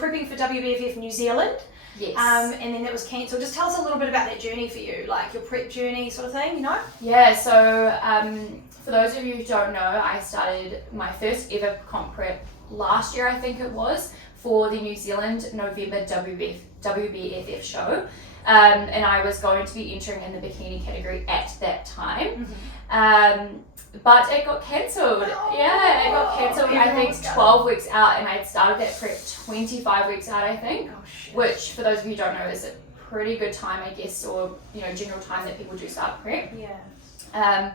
prepping for WBFF New Zealand. Yes. And then that was cancelled. Just tell us a little bit about that journey for you, like your prep journey sort of thing, you know? Yeah, so for those of you who don't know, I started my first ever comp prep last year, I think it was, for the New Zealand November WBFF show. And I was going to be entering in the bikini category at that time. But it got cancelled. Yeah, it got cancelled, I think 12 weeks out, and I'd started that prep 25 weeks out, I think. Which, for those of you who don't know, is a pretty good time, I guess, or, you know, general time that people do start prep. Yeah.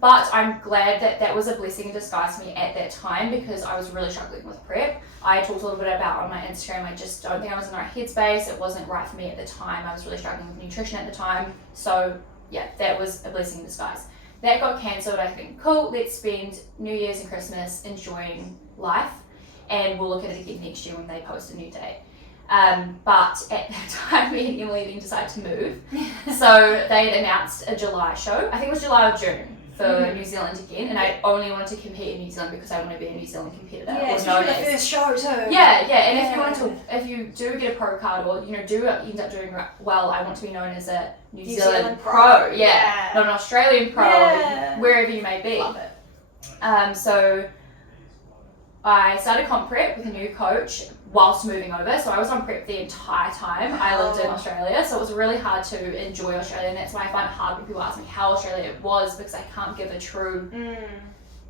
But I'm glad that that was a blessing in disguise for me at that time, because I was really struggling with prep. I talked a little bit about on my Instagram, I just don't think I was in the right headspace. It wasn't right for me at the time. I was really struggling with nutrition at the time. So yeah, that was a blessing in disguise. That got cancelled. I think, cool, let's spend New Year's and Christmas enjoying life, and we'll look at it again next year when they post a new date. But at that time, me and Emily then decided to move. So they had announced a July show. I think it was July or June for New Zealand again, and I only wanted to compete in New Zealand because I want to be a New Zealand competitor. Yeah, especially the first show too. Yeah, and if you want to, if you do get a pro card, or you know do end up doing well, I want to be known as a New Zealand pro. Yeah, not an Australian pro, wherever you may be. Love it. So I started comp prep with a new coach whilst moving over, so I was on prep the entire time I lived in Australia, so it was really hard to enjoy Australia, and that's why I find it hard when people ask me how Australia was, because I can't give a true,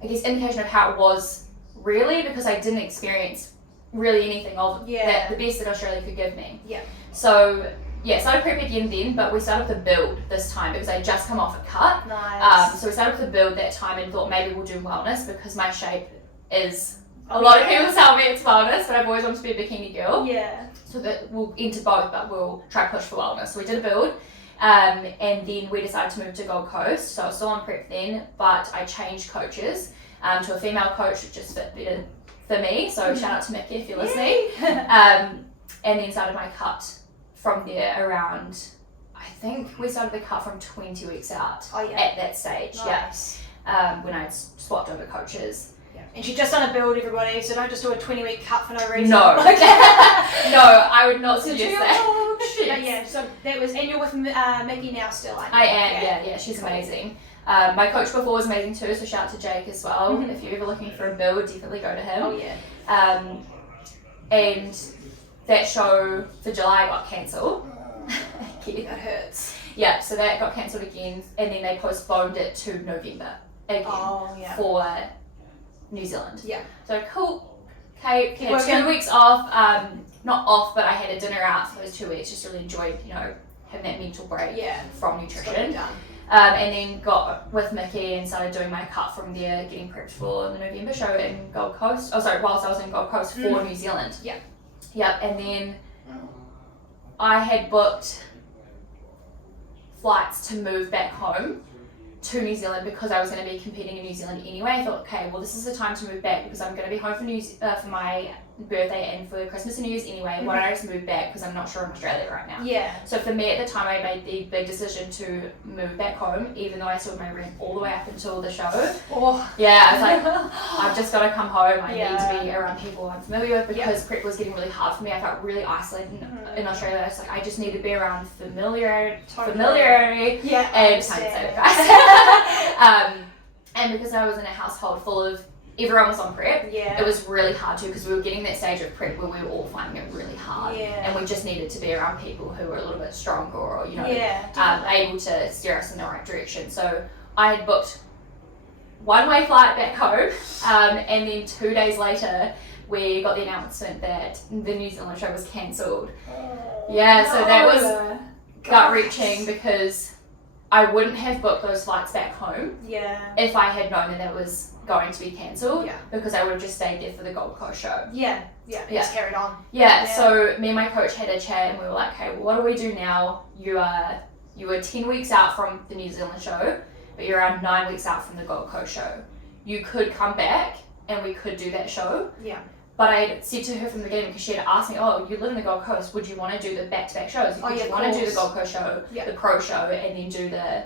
I guess, indication of how it was really, because I didn't experience really anything of that, the best that Australia could give me. Yeah. So yeah, started prep again then, but we started with the build this time because I'd just come off a cut. Nice. So we started with the build that time and thought maybe we'll do wellness, because my shape is, a lot of people tell me it's wellness, but I've always wanted to be a bikini girl. Yeah. So that we'll enter both, but we'll try push for wellness. So we did a build, and then we decided to move to Gold Coast. So I was still on prep then, but I changed coaches to a female coach, which just fit better for me. So shout out to Mickey if you're listening. And then started my cut from there around, I think we started the cut from 20 weeks out at that stage. Nice. When I'd swapped over coaches. And she'd just done a build, everybody, so don't just do a 20-week cut for no reason. No. No, I would not suggest that. But yeah, so that was, and you're with Mickey now still, aren't you? I am, yeah, she's amazing. My coach before was amazing too, so shout out to Jake as well. If you're ever looking for a build, definitely go to him. Oh yeah. And that show for July got cancelled. That hurts. Yeah, so that got cancelled again, and then they postponed it to November again for New Zealand. Yeah. So cool. Okay, had 2 weeks off. Not off, but I had a dinner out for those 2 weeks. Just really enjoyed, you know, having that mental break from nutrition. And then got with Mickey and started doing my cut from there, getting prepped for the November show in Gold Coast. Oh, sorry, whilst I was in Gold Coast for New Zealand. Yeah. Yep, and then I had booked flights to move back home to New Zealand because I was going to be competing in New Zealand anyway. I thought, okay, well, this is the time to move back because I'm going to be home for my birthday and for Christmas and New Year's anyway. Why don't I just move back because I'm not sure in Australia right now. Yeah. So for me at the time, I made the big decision to move back home, even though I still had my rent all the way up until the show. Oh. Yeah, I was like, I've just got to come home. I need to be around people I'm familiar with because prep was getting really hard for me. I felt really isolated in Australia. I was like, I just need to be around familiarity. Yeah. And time to say it, guys. And because I was in a household full of everyone was on prep, it was really hard too because we were getting that stage of prep where we were all finding it really hard and we just needed to be around people who were a little bit stronger or, you know, able to steer us in the right direction. So I had booked one-way flight back home and then 2 days later we got the announcement that the New Zealand show was cancelled. So that was gut-wrenching because I wouldn't have booked those flights back home if I had known that that was going to be cancelled because I would have just stayed there for the Gold Coast show. Just carried on. So me and my coach had a chat and we were like, okay, well, what do we do now? You were 10 weeks out from the New Zealand show, but you're around 9 weeks out from the Gold Coast show. You could come back and we could do that show. But I had said to her from the beginning, because she had asked me, oh, you live in the Gold Coast, would you want to do the back-to-back shows? Would you want to do the Gold Coast show, the pro show, and then do the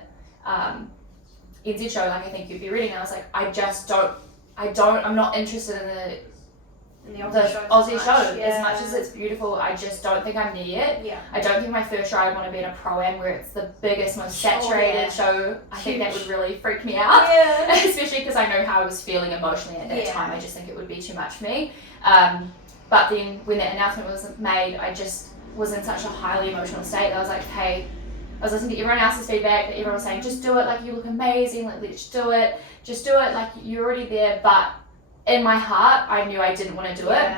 NZ show, like I think you'd be ready? And I was like, I'm not interested in in the the Aussie show. Yeah. As much as it's beautiful, I just don't think I'm there yet. Yeah. I don't think my first show I want to be in a pro-am where it's the biggest, most saturated show. I think that would really freak me out. Yeah. Especially because I know how I was feeling emotionally at that time. I just think it would be too much for me. But then when that announcement was made, I just was in such a highly emotional state that I was like, hey, I was listening to everyone else's feedback, that everyone was saying, just do it, like you look amazing, like let's do it, just do it, like you're already there. But in my heart, I knew I didn't want to do it,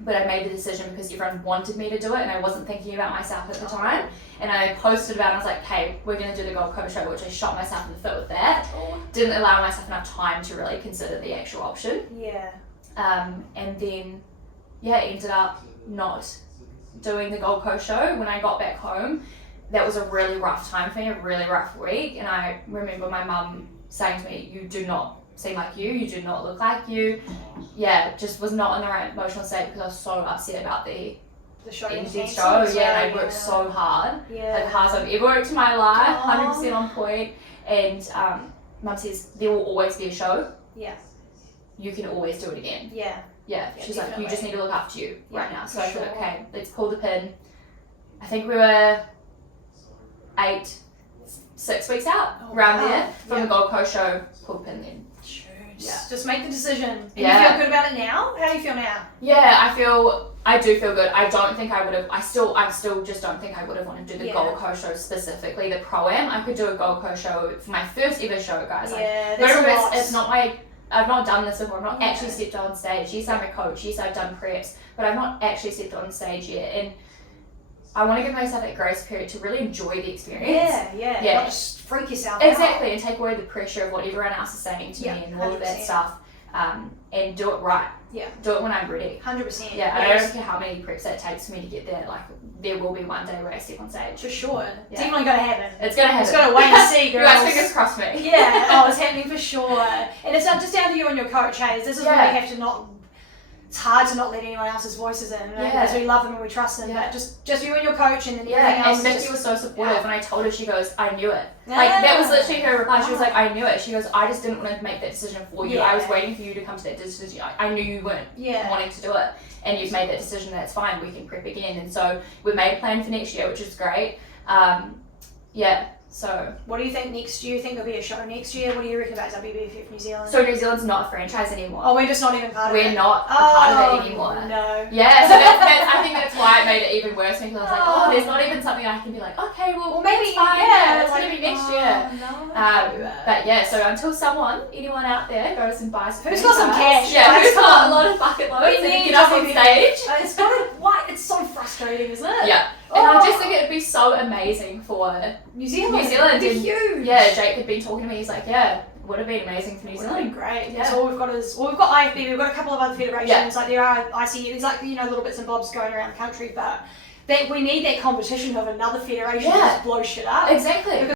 but I made the decision because everyone wanted me to do it and I wasn't thinking about myself at the time. And I posted about it and I was like, hey, we're going to do the Gold Coast show, which I shot myself in the foot with that. Didn't allow myself enough time to really consider the actual option. Yeah. And then, ended up not doing the Gold Coast show. When I got back home, that was a really rough time for me, a really rough week. And I remember my mum saying to me, you do not seem like you do not look like you. Yeah, just was not in the right emotional state because I was so upset about the show. And I worked so hard. Like the hardest I've ever worked in my life, 100% on point. And Mum says, there will always be a show. Yeah. You can always do it again. Yeah. Yeah, she's definitely. like, you just need to look after you right now. So I thought, sure. okay, let's pull the pin. I think we were 6 weeks out, around there, from the Gold Coast show, pull the pin then. Just make the decision. And you Yeah. feel good about it now? How do you feel now? Yeah, I do feel good. I don't think I would have, I still just don't think I would have wanted to do the Gold Coast show specifically, the Pro-Am. I could do a Gold Coast show for my first ever show, guys. It's not I've not done this before. I've not actually stepped on stage. Yes, I'm a coach. Yes, I've done preps, but I've not actually stepped on stage yet. And I want to give myself that grace period to really enjoy the experience. Yeah. Not just freak yourself Exactly, out. and take away the pressure of what everyone else is saying to me and all of that 100%. stuff. And do it right. Yeah. Do it when I'm ready. 100%. Yeah, I don't care how many preps that takes for me to get there. Like, there will be one day where I step on stage. For sure. Yeah. Definitely going to happen. It's going to happen. It's got to wait and see, girls. You guys fingers crossed for me. Yeah. It's happening for sure. And it's not just down to you and your coach, hey. This is where we have to not... It's hard to not let anyone else's voices in, because we love them and we trust them, but just you and your coach and then everything else. And Vicky was so supportive, and I told her, she goes, I knew it. Like, that was literally her reply. She was like, I knew it. She goes, I just didn't want to make that decision for you. I was waiting for you to come to that decision. I knew you weren't wanting to do it, and you've made that decision. That's fine. We can prep again. And so we made a plan for next year, which is great. So what do you think next year? Do you think there'll be a show next year? What do you reckon about WBFF New Zealand? So New Zealand's not a franchise anymore. Oh, we're just not even part of it. We're not a part of it anymore. No. Yeah, so I think that's why it made it even worse because I was like, there's not even something I can be like, okay, well maybe, fine, it's like, going to be next year. No. But so until anyone out there goes and buys who's got some cash? Yeah, who's got a lot of bucket loads and can get up on stage. It's so frustrating, isn't it? Yeah. And I just think it would be so amazing for New Zealand. It'd be huge. Yeah, Jake had been talking to me. He's like, it would have been amazing for New Zealand. Would have been great. Yeah. So all we've got we've got IFB, we've got a couple of other federations. Like there are ICU, there's like little bits and bobs going around the country, but we need that competition of another federation to just blow shit up. Exactly.